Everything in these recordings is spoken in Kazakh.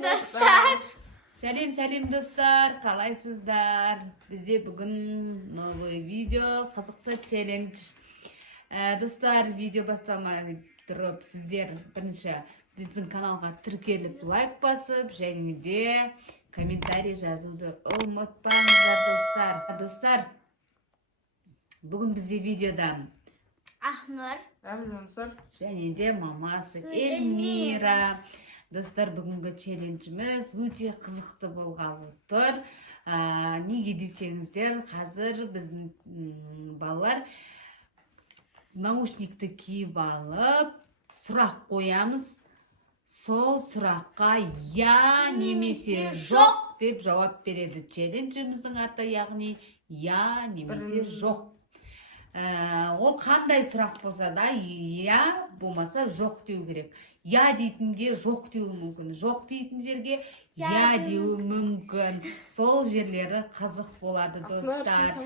Сәлем достар. Сәлем достар, қалайсыздар? Бізде бүгін новый видео, қызықты челлендж. Достар, видео басталмай тұрып, сіздер бірінші біздің каналға тіркеліп лайк басып, және де комментарий жазуды ұмытпаңыздар достар. Достар, бүгін бізде видеода Ахнур. және де мамасы Эльмира. Достар, бүгінгі челленджіміз өте қызықты болғалы тұр. Неге десеңіздер, қазір біздің балалар наушникті киіп алып, сұрақ қоямыз. Сол сұраққа я немесе жоқ деп жауап береді. Челленджіміздің аты яғни я немесе жоқ. Ол қандай сұрақ болса да, я болмаса жоқ деу керек. Я дейтінге жоқ деуі мүмкін, жоқ дейтін жерге я деуі мүмкін. Сол жерлері қызық болады, достар.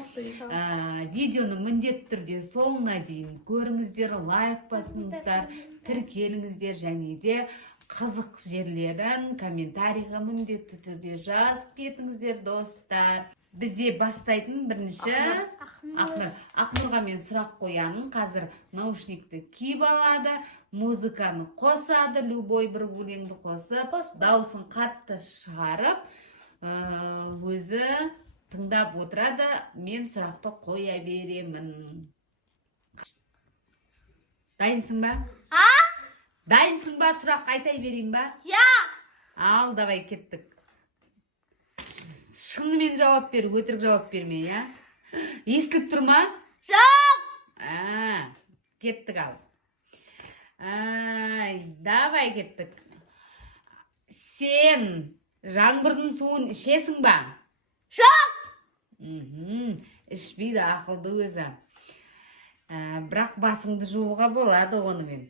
Видеоны міндетті түрде соңына дейін көріңіздер, лайк басыңыздар, тіркеліңіздер, және де қызық жерлерін комментарийға міндетті түрде жазып кетіңіздер, достар. Бізде бастайтын бірінші Ақнұрға мен сұрақ қоямын. Қазір наушникті киіп алады, музыканы қосады, любой бір өлеңді қосып, дауысын қатты шығарып, өзі тыңдап отырады. Мен сұрақты қоя беремін. Дайынсың ба? Дайынсың ба? Сұрақ айтай берейін ба? Я! Ал, давай, кеттік. Шынымен жауап бер, өтірік жауап берме, я? Естіліп тұр ма? Жоқ! Кеттік ал. Давай кеттік. Сен жаңбырдың суын ішесің ба? Жоқ! Ішпейді, ақылды өзі. Бірақ басыңды жууға болады онымен.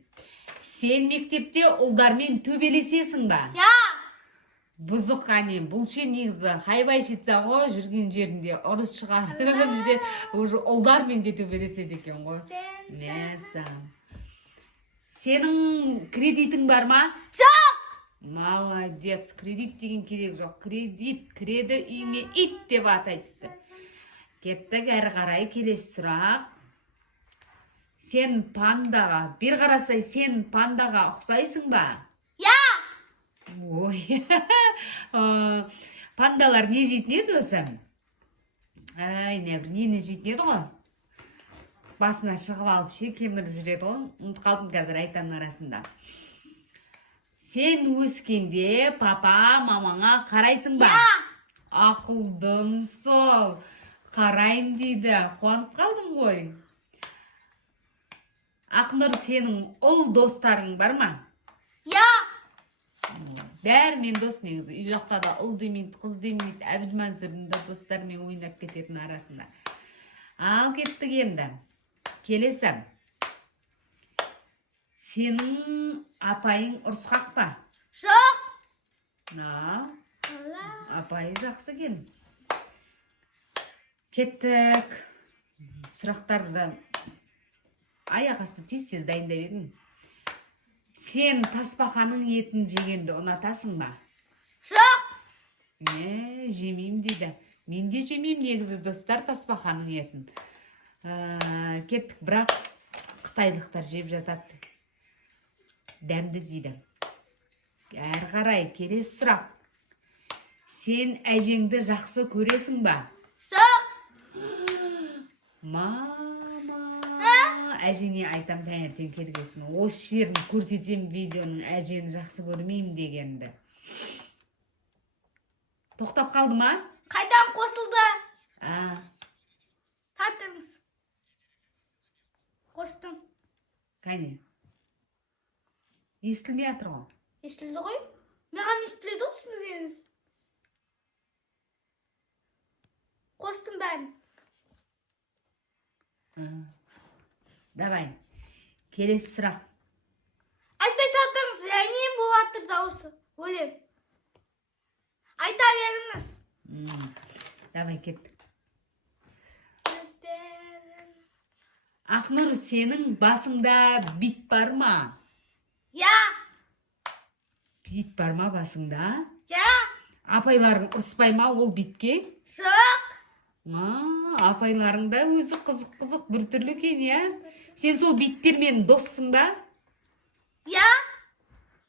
Сен мектепте ұлдармен төбелесесің ба? Я! Бұзық қане, бұл ше негізі хайбай жетсаң ғой, жүрген жерінде ұрыс шығарып, ұлдармен де төбелеседі екен ғой. Сенің кредитің бар ма? Жоқ! Молодец, кредит деген керек жоқ. Кредит, кіреді үйіңе ит деп атайды. Кеттік, әрі қарай келесі сұрақ. Сен пандаға, бір қарасай, сен пандаға ұқсайсың ба? Я! Ой, пандалар не жейтін еді өзі? Нені жейтін еді ғой? Басына шығып алып ше, кеміріп жүреді ғой. Ұмытып қалдым қазір айтаның арасында. Сен өскенде папа, мамаңа қарайсың ба? Я! Ақылдым сол. Қарайым дейді. Қуанып қалдым ғой. Ақнұр, сенің ұл достарың бар ма? Я! Бәрімен дос негізі. Үй жақта да ұл демейді, қыз демейді, әбдімансұрында достармен ойнап кететін арасында. Ал кеттік енді. Келесі. Сенің апайың ұрысқақ па? Жоқ! Апайы жақсы кен. Кеттік. Сұрақтарды аяқ асты тез-тез дайындап едім. Сен тасбақаның етін жегенді ұнатасың ба? Жоқ! Жемейм дейді. Мен де жемейм негізі достар тасбақаның етін. Кеттік, бірақ қытайлықтар жеп жатады. Дәмді дейді. Әрі қарай, келесі сұрақ. Сен әжеңді жақсы көресің ба? Жоқ! Әжеңе айтам таңертең келгесін. Осы жерін көрсетем видеоның әжені жақсы көрмеймін дегенді. Тоқтап қалды ма? Қайдан қосылды? Татыңыз. Қостым. Қане? Естілмей атыр ғой? Естілді ғой? Маған естіледі ғой сіздеріңіз. Қостым бәрін. Давай, келесі сұрақ. Айтпай татыңыз, жәнен болаттыр дауысы. Өлем. Айта беріңіз. Давай, кет. Ақнұр, сенің басыңда бит бар ма? Я! Бит бар ма басыңда? Ja, Апайларың ұрыспай ма ол битке? жоқ. Апайларың да өзі қызық біртүрлі екен, иә? Сен сол биттермен доссың ба? Ja,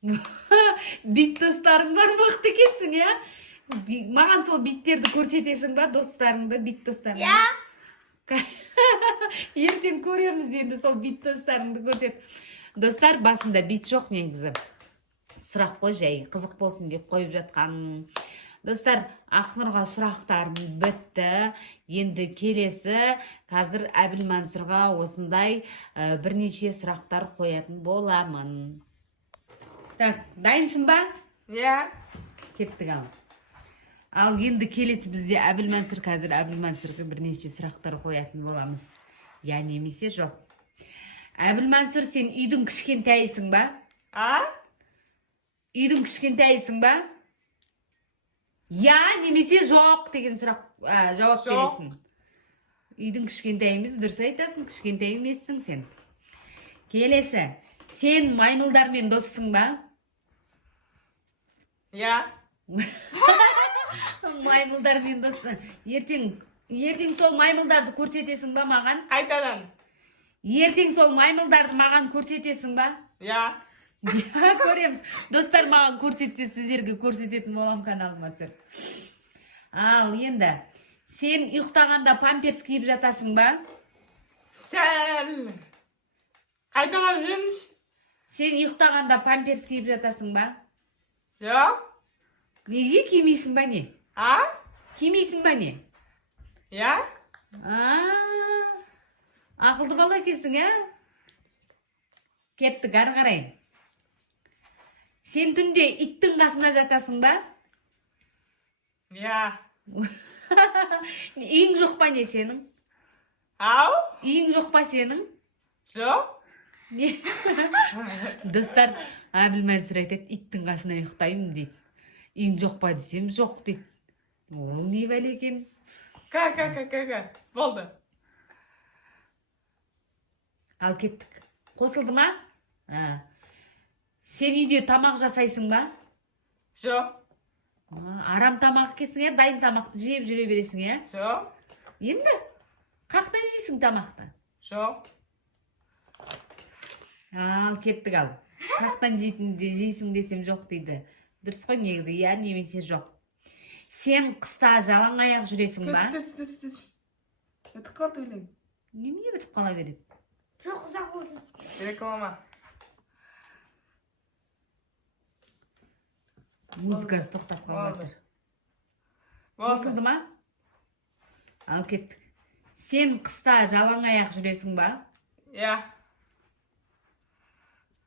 Бит достарың бар мықты екенсің, иә? Маған сол биттерді көрсетесің ба, достарыңды, бит достарыңды? ja. Ертең көреміз енді сол бит достарыңды көрсет. Достар, басында бит жоқ негізі. Сұрақ қой, жай қызық болсын деп қойып жатқан. Достар, Ақнұрға сұрақтарым бітті. Енді келесі, қазір Әбіл Мансұрға осындай бірнеше сұрақтар қоятын боламын. Так, дайынсың ба? Ja. Кеттік ал. Ал енді келесі бізде Әбіл Мансұр, қазір Әбіл Мансұрға бірнеше сұрақтар қоятын боламыз. Я немесе жоқ. Әбіл Мансұр, сен үйдің кішкентайысың ба? Үйдің кішкентайысың ба? Я немесе жоқ деген сұрақ жауап бересің. Үйдің кішкентай емес, дұрыс айтасың, кішкентай емессің сен. Келесі, сен маймылдармен доссың ба? Ja. Маймылдармен доссың. Ертең сол маймылдарды көрсетесің ба маған? Қайтадан. Ертең сол маймылдарды маған көрсетесің ба? Ja. Көреміз. Достар, маған көрсетсе, сіздерге көрсететін болам каналыма түсір. Ал енді, сен ұйықтағанда памперс киіп жатасың ба? Сәл. Қайтадан жүрміз. Сен ұйықтағанда памперс киіп жатасың ба? Жоқ. Неге кимейсің ба не? Кимейсің ба не? Ja. Ақылды бала екенсің, ә? Кеттік, ары қарай. Сен түнде иттің қасына жатасың ба? Ja. Үйің жоқ па не сенің? Ау? Үйің жоқ па сенің? Жоқ. Достар, Әбіл Мансұр айтады, иттің қасына ұйықтаймын дейді. Үйің жоқ па десем, жоқ дейді. Ол не бәле екен? Ка. Болды. Ал кеттік. Қосылды ма? Сен үйде тамақ жасайсың ба? Жоқ. Арам тамақ екенсің, ә? Дайын тамақты жеп жүре бересің, ә? Жоқ. Енді, қақтан жейсің тамақты? Жоқ. Ал кеттік ал. Қақтан жейсің десем жоқ дейді. Дұрыс қой негізі, я немесе жоқ. Сен қыста жалаң аяқ жүресің ба? Түс. Өтіп қалды өлең. Немене бітіп қала береді? Жоқ, ұзақ болды. Реклама. Музыкасы тоқтап қалып жатыр. Қосылды ма? Ал кеттік. Сен қыста жалаң аяқ жүресің ба? Ja.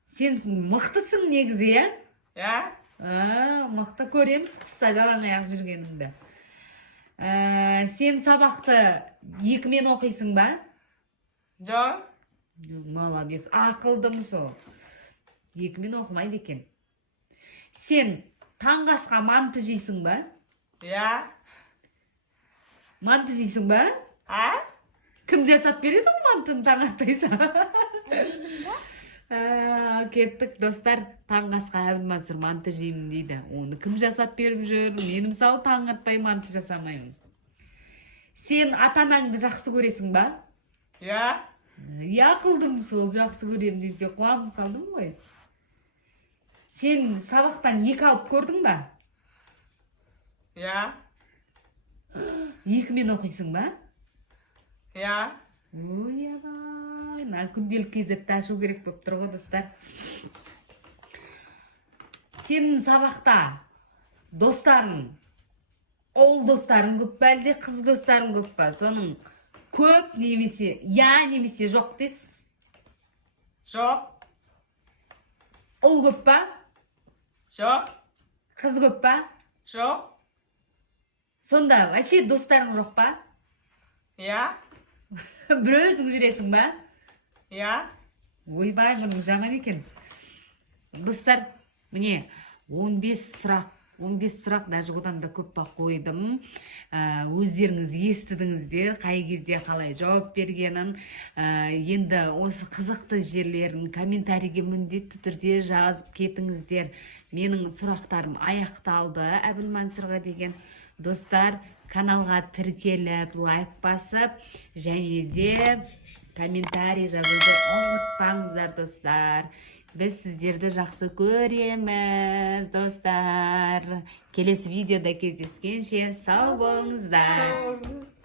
Сен мықтысың негізі, иә? Ja. Мықты көреміз қыста жалаң аяқ жүргеніңді. Сен сабақты екімен оқисың ба? Жоқ. Молодец, ақылдым сол. Екімен оқымайды екен. Сен таңғы асқа манты жейсің ба? Ja. Манты жейсің ба? Кім жасап береді ол мантыны таң аттайса? Кеттік, достар, таңғы асқа Әбіл Мансұр манты жеймін дейді. Оны кім жасап беріп жүр? Мен мысалы таң атпай манты жасамаймын. Сен ата-анаңды жақсы көресің ба? Ja. Я қылдым сол, жақсы көрем десе қуанып қалдым ғой. Сен сабақтан 2 алып көрдің ба? Ja. 2-мен оқисың ба? Ja. Ой, абай, күнделік кезетті ашу керек болып тұр ғой, достар. Сенің сабақта достарың, ол достарың көп па, әлде қыз достарың көп па? Соның көп немесе, я немесе жоқ дес? Жоқ. Ол көп па? Жоқ. Қыз көп па? Жоқ. Сонда вообще достарың жоқ па? Ja. Бір өзің жүресің ба? Ja. Ойбай, бұның жаман екен. Достар, міне 15 сұрақ даже одан да көп қойдым. Өздеріңіз естідіңіздер, қай кезде қалай жауап бергенін. Енді осы қызықты жерлерін комментарийге міндетті түрде жазып кетіңіздер. менің сұрақтарым аяқталды Әбілмансұрға деген. Достар, каналға тіркеліп, лайк басып, және де комментарий жазуды ұмытпаңыздар, достар. Біз сіздерді жақсы көреміз, достар. Келесі видеода кездескенше сау болыңыздар.